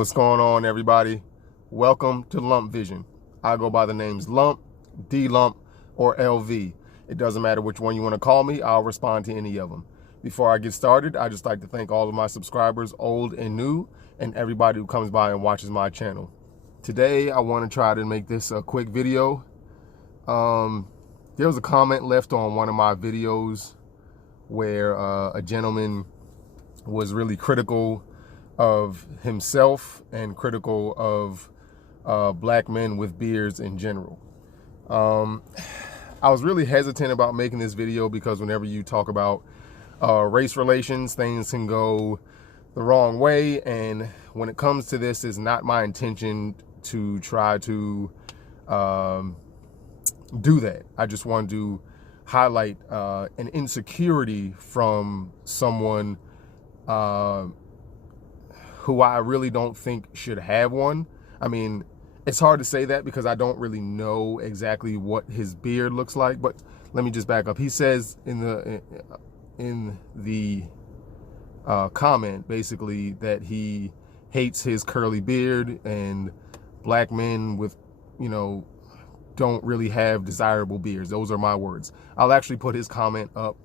What's going on, everybody? Welcome to Lump Vision. I go by the names Lump, D-Lump, or LV. It doesn't matter which one you want to call me. I'll respond to any of them. Before I get started, I'd just like to thank all of my subscribers, old and new, and everybody who comes by and watches my channel. Today, I want to try to make this a quick video. There was a comment left on one of my videos where a gentleman was really critical of himself and critical of black men with beards in general. I was really hesitant about making this video because whenever you talk about race relations, things can go the wrong way. And when it comes to this, it's not my intention to try to do that. I just want to highlight an insecurity from someone who I really don't think should have one. I mean, it's hard to say that because I don't really know exactly what his beard looks like, but let me just back up. He says in the comment basically that he hates his curly beard and black men with, don't really have desirable beards. Those are my words. I'll actually put his comment up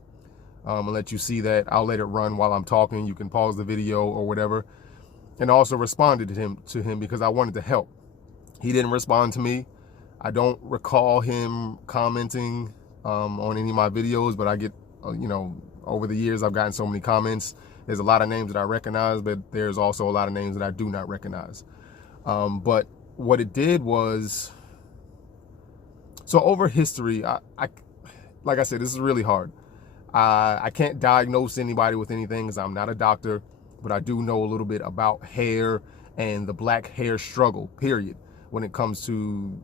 and let you see that. I'll let it run while I'm talking. You can pause the video or whatever. And also responded to him because I wanted to help. He didn't respond to me. I don't recall him commenting on any of my videos, but I get, over the years I've gotten so many comments. There's a lot of names that I recognize, but there's also a lot of names that I do not recognize. But what it did was, so over history, I like I said, this is really hard. I can't diagnose anybody with anything because I'm not a doctor. But I do know a little bit about hair and the black hair struggle, period, when it comes to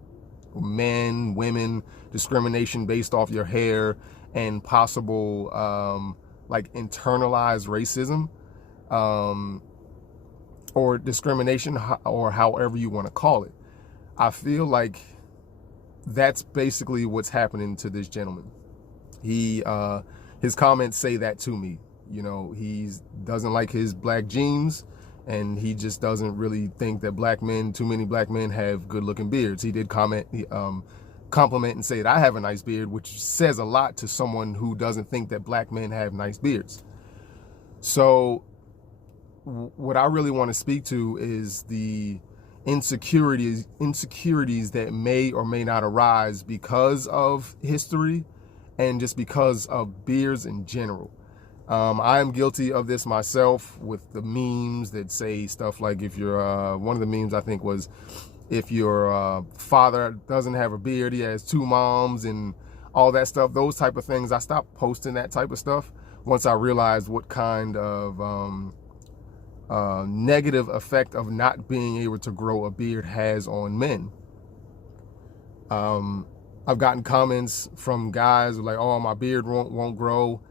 men, women, discrimination based off your hair, and possible like internalized racism or discrimination, or however you want to call it. I feel like that's basically what's happening to this gentleman. His comments say that to me. He doesn't like his black jeans, and he just doesn't really think that too many black men have good looking beards. He did compliment and say that I have a nice beard, which says a lot to someone who doesn't think that black men have nice beards. So what I really want to speak to is the insecurities that may or may not arise because of history and just because of beards in general. I am guilty of this myself with the memes that say stuff like, if you're, one of the memes I think was, if your father doesn't have a beard, he has two moms and all that stuff, those type of things. I stopped posting that type of stuff once I realized what kind of negative effect of not being able to grow a beard has on men. I've gotten comments from guys like, oh, my beard won't grow.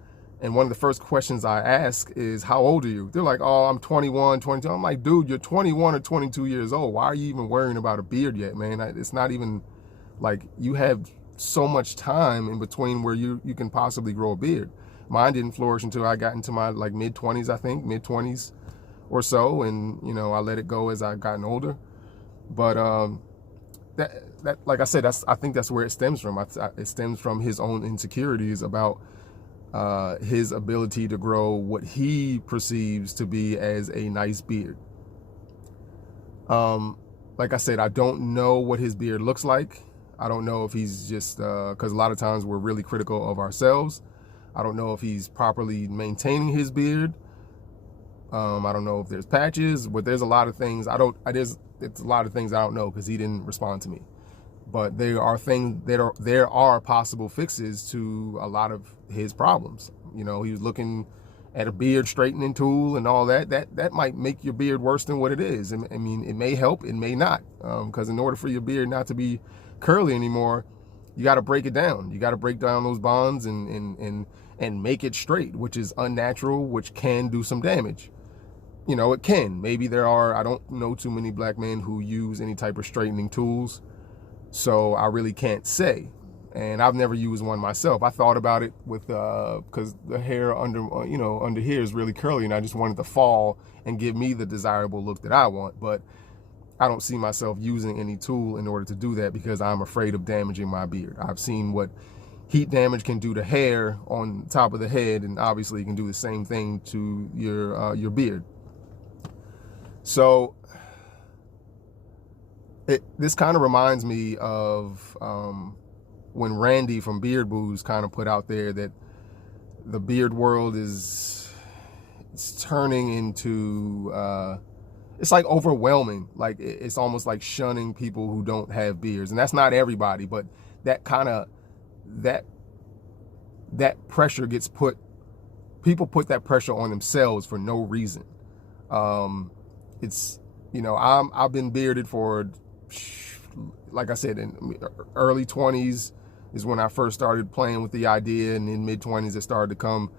And one of the first questions I ask is, how old are you? They're like, oh, I'm 21, 22. I'm like, dude, you're 21 or 22 years old. Why are you even worrying about a beard yet, man? It's not even like you have so much time in between where you can possibly grow a beard. Mine didn't flourish until I got into my mid-20s, I think, mid-20s or so. And, I let it go as I gotten older. But that like I said, I think that's where it stems from. It stems from his own insecurities about his ability to grow what he perceives to be as a nice beard. Like I said, I don't know what his beard looks like. I don't know if he's just, because a lot of times we're really critical of ourselves. I don't know if he's properly maintaining his beard. I don't know if there's patches, but there's a lot of things it's a lot of things I don't know because he didn't respond to me. But there are possible fixes to a lot of his problems. He was looking at a beard straightening tool and all that. That might make your beard worse than what it is. I mean, it may help, it may not. Because in order for your beard not to be curly anymore, you got to break it down. You got to break down those bonds and make it straight, which is unnatural, which can do some damage. It can. Maybe I don't know too many black men who use any type of straightening tools. So I really can't say. and I've never used one myself. I thought about it with because the hair under under here is really curly, and I just wanted to fall and give me the desirable look that I want. But I don't see myself using any tool in order to do that because I'm afraid of damaging my beard. I've seen what heat damage can do to hair on top of the head, and obviously it can do the same thing to your beard. So this kind of reminds me of when Randy from Beard Booze kind of put out there that the beard world it's turning into it's like overwhelming. Like it's almost like shunning people who don't have beards, and that's not everybody, but that kind of that pressure gets people put that pressure on themselves for no reason. It's I've been bearded for, like I said, in early 20s is when I first started playing with the idea, and in mid 20s it started to come.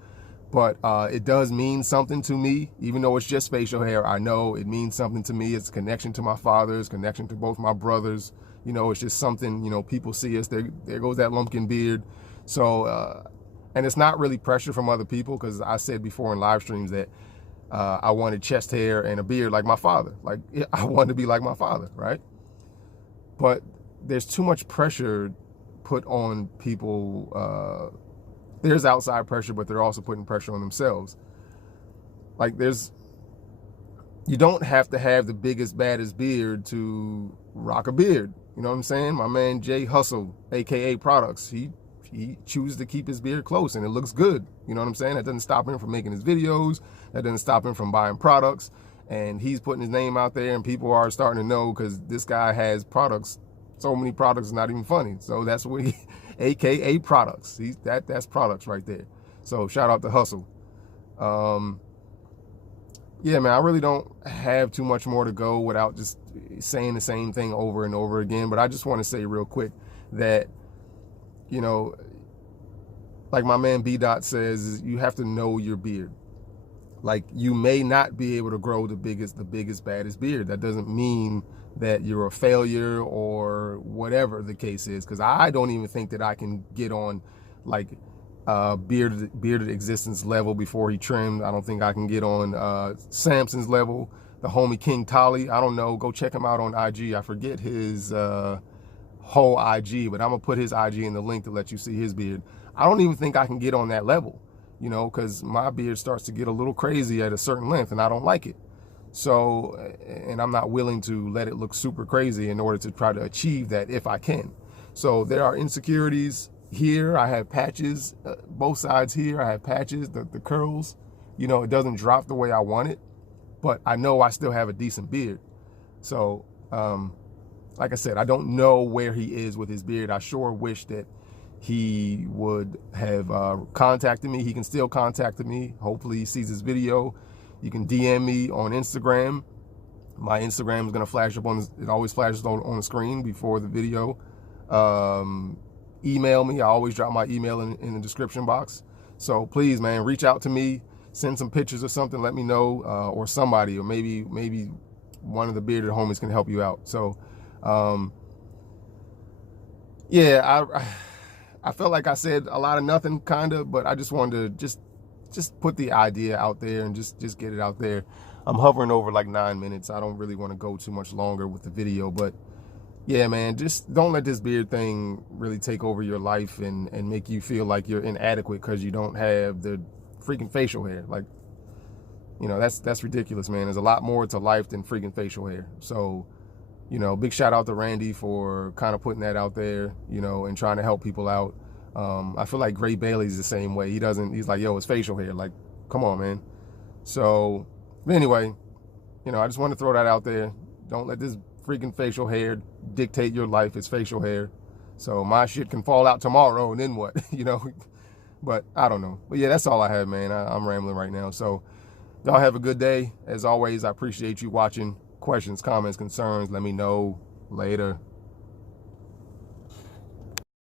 But it does mean something to me, even though it's just facial hair. I know it means something to me. It's a connection to my father, it's a connection to both my brothers. It's just something, people see us, there goes that lumpkin beard. So, and it's not really pressure from other people, because I said before in live streams that I wanted chest hair and a beard like my father. Like, I wanted to be like my father, right? But there's too much pressure put on people. There's outside pressure, but they're also putting pressure on themselves. Like, you don't have to have the biggest, baddest beard to rock a beard. You know what I'm saying? My man Jay Hustle, aka Products, he chooses to keep his beard close, and it looks good. You know what I'm saying? That doesn't stop him from making his videos. That doesn't stop him from buying products. And he's putting his name out there, and people are starting to know, because this guy has products. So many products, it's not even funny. So that's what he, aka Products. That's Products right there. So shout out to Hustle. Yeah, man, I really don't have too much more to go without just saying the same thing over and over again. But I just want to say real quick that, like my man B Dot says, you have to know your beard. Like, you may not be able to grow the biggest, baddest beard. That doesn't mean that you're a failure or whatever the case is. Because I don't even think that I can get on like bearded existence level before he trimmed. I don't think I can get on Samson's level, the homie King Tali. I don't know. Go check him out on IG. I forget his whole IG, but I'm gonna put his IG in the link to let you see his beard. I don't even think I can get on that level, because my beard starts to get a little crazy at a certain length, and I don't like it. So, and I'm not willing to let it look super crazy in order to try to achieve that if I can. So there are insecurities here. I have patches, both sides here. I have patches, the curls, it doesn't drop the way I want it, but I know I still have a decent beard. So, like I said, I don't know where he is with his beard. I sure wish that he would have contacted me. He can still contact me. Hopefully he sees this video. You can DM me on Instagram. My Instagram is going to flash up it always flashes on the screen before the video. Email me. I always drop my email in the description box. So please, man, reach out to me. Send some pictures or something. Let me know, or somebody, or maybe one of the bearded homies can help you out. So, yeah, I felt like I said a lot of nothing, kind of, but I just wanted to just put the idea out there and just get it out there. I'm hovering over like 9 minutes. I don't really want to go too much longer with the video, but yeah, man, just don't let this beard thing really take over your life and make you feel like you're inadequate because you don't have the freaking facial hair. Like, that's ridiculous, man. There's a lot more to life than freaking facial hair. So, big shout out to Randy for kind of putting that out there, and trying to help people out. I feel like Gray Bailey's the same way. He's like, yo, it's facial hair. Like, come on, man. So, but anyway, I just want to throw that out there. Don't let this freaking facial hair dictate your life. It's facial hair. So my shit can fall out tomorrow, and then what? But I don't know. But yeah, that's all I have, man. I'm rambling right now. So y'all have a good day. As always, I appreciate you watching. Questions, comments, concerns, let me know. Later.